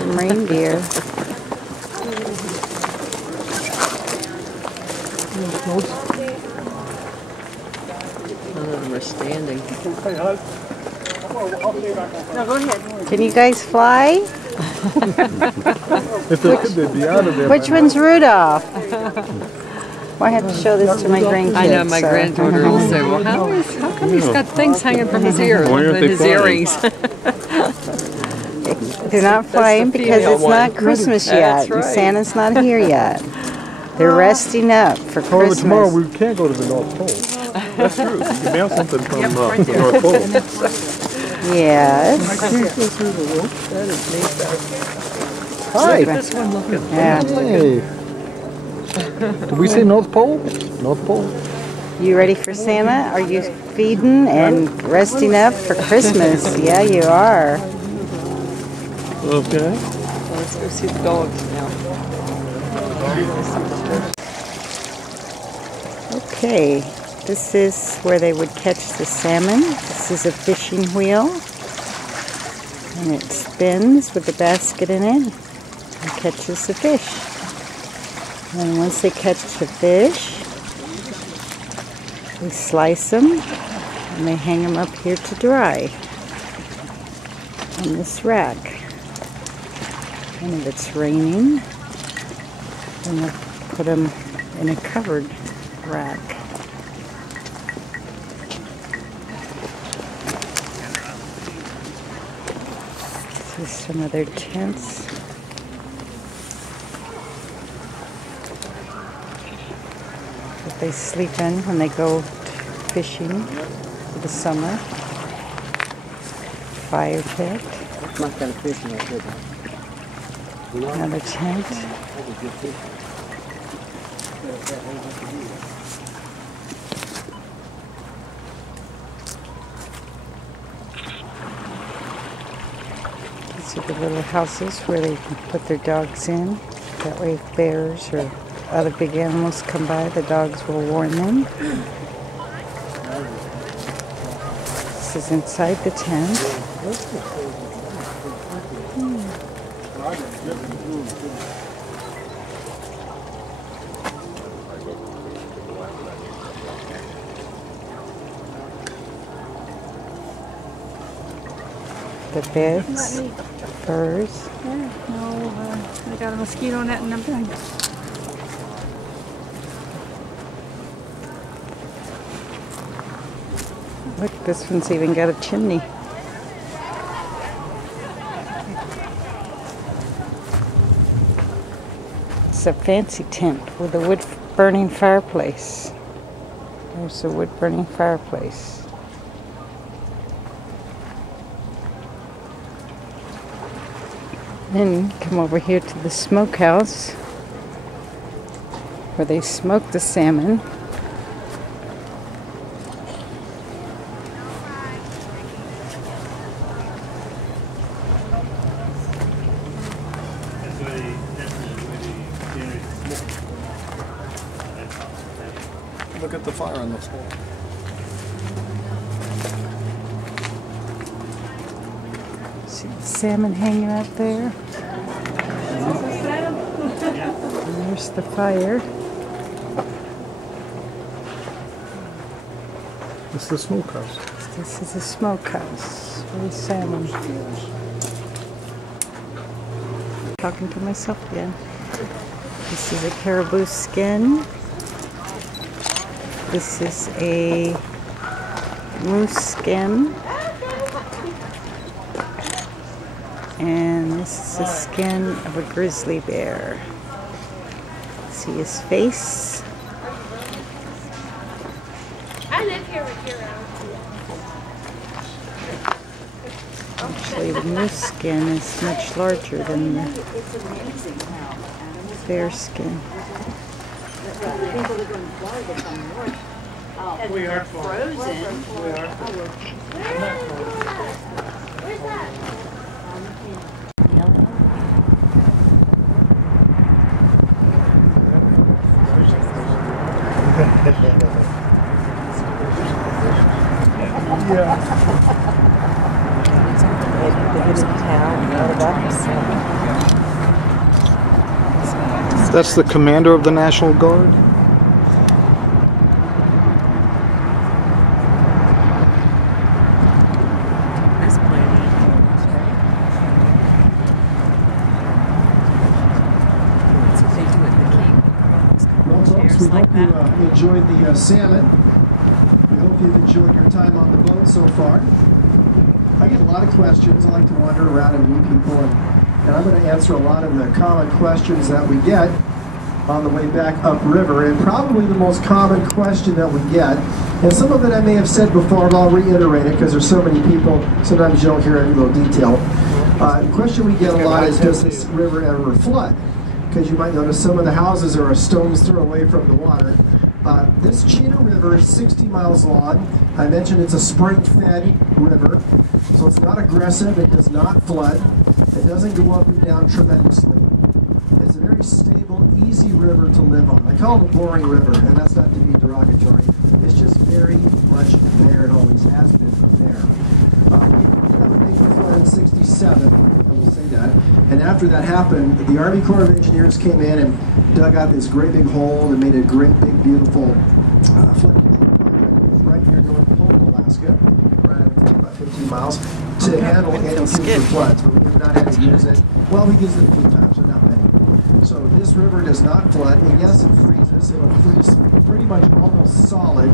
some reindeer. None of them are standing. No, go ahead. Can you guys fly? If they could, they'd be out of there. Which one's Rudolph? Well, I have to show this to my grandkids. I know my granddaughter will say, well, how come he's got things hanging from his ears and his earrings? They're not flying because it's not Christmas yet. That's right. Santa's not here yet. They're resting up for However, Christmas. tomorrow we can't go to the North Pole. That's true. You can mail something from the North Pole. Yes. Hi. This one looking. Yeah. Hey. Did we say North Pole? North Pole. You ready for Santa? Are you feeding and resting up for Christmas? Yeah, you are. Okay. Well, let's go see the dogs now. Okay, this is where they would catch the salmon. This is a fishing wheel. And it spins with the basket in it and catches the fish. And once they catch the fish, they slice them and they hang them up here to dry on this rack. And if it's raining, then we'll put them in a covered rack. This is some of their tents. That they sleep in when they go fishing for the summer. Fire pit. Not kind of fishing like that. Another tent. These are the little houses where they can put their dogs in. That way if bears or other big animals come by, the dogs will warn them. This is inside the tent. The beds, furs. No, I got a mosquito net in them. Look, this one's even got a chimney. It's a fancy tent with a wood-burning fireplace. There's a wood-burning fireplace. Then come over here to the smokehouse where they smoke the salmon. Look at the fire on the floor. See the salmon hanging out there? And there's the fire. It's the smokehouse. This is a smokehouse for the salmon. Talking to myself again. This is a caribou skin. This is a moose skin. And this is the skin of a grizzly bear. See his face. I live here with your Actually, the moose skin is much larger than the bear skin. We are frozen. Where's that? couldn't tell what about the salmon. That's the commander of the National Guard? That's plenty. That's what they do at the Cape. Well, folks, we hope you enjoyed the salmon. We hope you've enjoyed your time on the boat so far. I get a lot of questions. I like to wander around and meet people, and I'm going to answer a lot of the common questions that we get on the way back upriver. And probably the most common question that we get, and some of it I may have said before, but I'll reiterate it because there's so many people, sometimes you don't hear every little detail. The question we get a lot is, does this river ever flood? Because you might notice some of the houses are a stone's throw away from the water. This Chena River is 60 miles long. I mentioned it's a spring-fed river, so it's not aggressive. It does not flood. It doesn't go up and down tremendously. It's a very stable, easy river to live on. I call it a boring river, and that's not to be derogatory. It's just very much there. It always has been there. We did have a major flood in '67. I will say that. And after that happened, the Army Corps of Engineers came in and dug out this great big hole and made a great big beautiful flood control project right near North Pole, Alaska, right about 15 miles, to handle annual future floods. But we have not had to use it. Well, we used it a few times, but not many. So this river does not flood, and yes, it freezes. It'll freeze pretty much almost solid